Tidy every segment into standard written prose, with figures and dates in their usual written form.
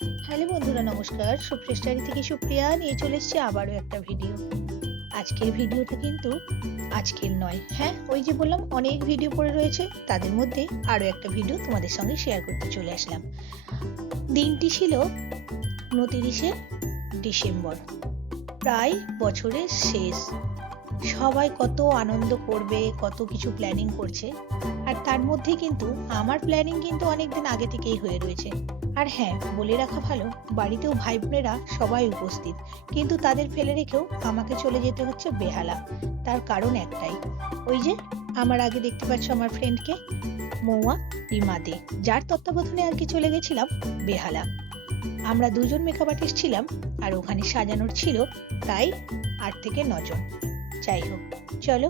Hello বন্ধুরা, নমস্কার। Supriya style থেকে সুপ্রিয়া নিয়ে চলে এসেছে আবারও একটা ভিডিও। আজকের ভিডিওটা কিন্তু আজকের নয়, হ্যাঁ, ওই যে বললাম অনেক ভিডিও পড়ে রয়েছে, তাদের মধ্যে আরও একটা ভিডিও তোমাদের সঙ্গে শেয়ার করতে চলে আসলাম। দিনটি ছিল 29শে ডিসেম্বর, প্রায় বছরের শেষ। সবাই কত আনন্দ করবে, কত কিছু প্ল্যানিং করছে, আর তার মধ্যে কিন্তু আমার প্ল্যানিং কিন্তু অনেকদিন আগে থেকেই হয়ে রয়েছে। আর হ্যাঁ, বলে রাখা ভালো, বাড়িতেও ভাই বোনেরা সবাই উপস্থিত, কিন্তু তাদের ফেলে রেখেও আমাকে চলে যেতে হচ্ছে বেহালা। তার কারণ একটাই, ওই যে আমার আগে দেখতে পাচ্ছ আমার ফ্রেন্ডকে, মৌয়া রিমাদে, যার তত্ত্বাবধানে আর কি চলে গেছিলাম বেহালা। আমরা দুজন মেকআপ আর্টিস্ট ছিলাম, আর ওখানে সাজানোর ছিল প্রায় 8 থেকে 9 জন। যাই হোক, চলো।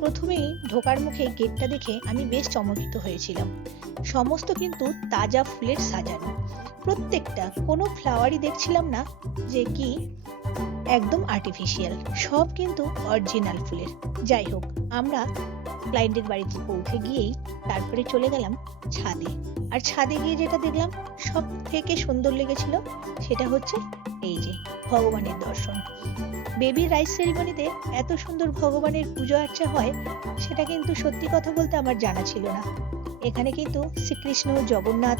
প্রথমেই ঢোকার মুখে গেটটা দেখে আমি বেশ চমকিত হয়েছিলাম। সমস্ত কিন্তু তাজা ফুলের সাজানো, প্রত্যেকটা, কোনো ফ্লাওয়ারই দেখছিলাম না যে কি একদম আর্টিফিশিয়াল, সব কিন্তু অরিজিনাল ফুলের। যাই হোক, আমরা ক্লায়েন্টের বাড়িতে পৌঁছে গিয়েই তারপরে চলে গেলাম ছাদে। আর ছাদে গিয়ে যেটা দেখলাম সব থেকে সুন্দর লেগেছিল, সেটা হচ্ছে এই যে ভগবানের দর্শন। বেবি রাইস সেরিমনিতে এত সুন্দর ভগবানের পুজো আর্চা হয়, সেটা কিন্তু সত্যি কথা বলতে আমার জানা ছিল না। এখানে কিন্তু শ্রীকৃষ্ণ জগন্নাথ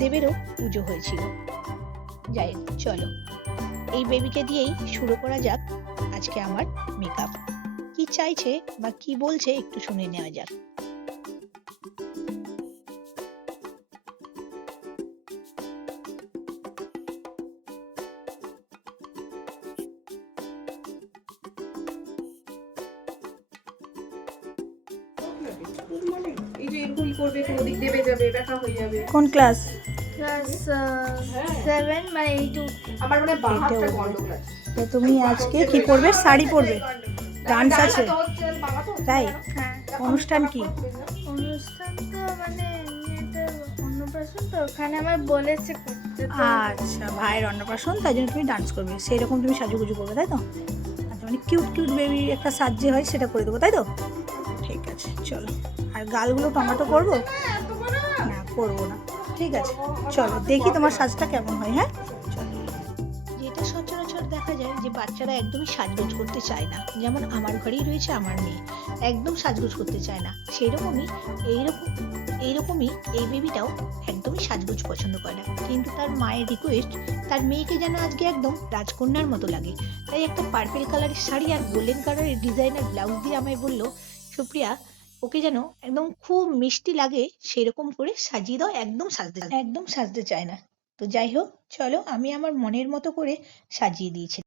দেবেরও পুজো হয়েছিল। যাই হোক, চলো এই বেবিকে দিয়েই শুরু করা যাক আজকে আমার মেকআপ। কি চাইছে বা কি বলছে একটু শুনে নেওয়া যাক। এই যে এরকম করবে, কোনো দিক দেবে যাবে, ব্যথা হয়ে যাবে। কোন ক্লাস? ক্লাস 7 মানে 8 আমার মানে বাঁ হাতটা এইটা গন্ডগোল আছে। তো তুমি আজকে কি পরবে? শাড়ি পরবে? ডান্স আছে? তাই? হ্যাঁ। অনুষ্ঠান কি? অনুষ্ঠান তো মানে এমনি একটা অন্নপ্রাশন, তো ওখানে আমার বলেছে করতে, তো আচ্ছা, ভাইয়ের অন্নপ্রাশন, তাই জন্য তুমি ডান্স করবে, সেই রকম তুমি সাজুগুজু করবে, তাই তো? আচ্ছা, মানে কিউট কিউট বেবি একটা সাজ যে হয় সেটা করে দেবো, তাই তো? ঠিক আছে, চলো। আর গালগুলো টমেটো করবো? না, করবো না। ঠিক আছে, চলো দেখি তোমার সাজটা কেমন হয়। হ্যাঁ, চলো। যেটা সচরাচর দেখা যায় যে বাচ্চারা একদমই সাজগোজ করতে চায় না, যেমন আমার ঘরেই রয়েছে আমার মেয়ে, একদম সাজগোজ করতে চায় না। সেইরকমই এইরকমই এই বেবিটাও একদমই সাজগোজ পছন্দ করে না, কিন্তু তার মায়ের রিকোয়েস্ট, তার মেয়েকে যেন আজকে একদম রাজকন্যার মতো লাগে, তাই একটা পার্পেল কালারের শাড়ি আর গোল্ডেন কালারের ডিজাইনার ব্লাউজ দিয়ে আমায় বললো, সুপ্রিয়া, ওকে যেন একদম খুব মিষ্টি লাগে সেরকম করে সাজিয়ে দাও, একদম সাজতে চায় না। তো যাই হোক, চলো আমি আমার মনের মতো করে সাজিয়ে দিয়েছি।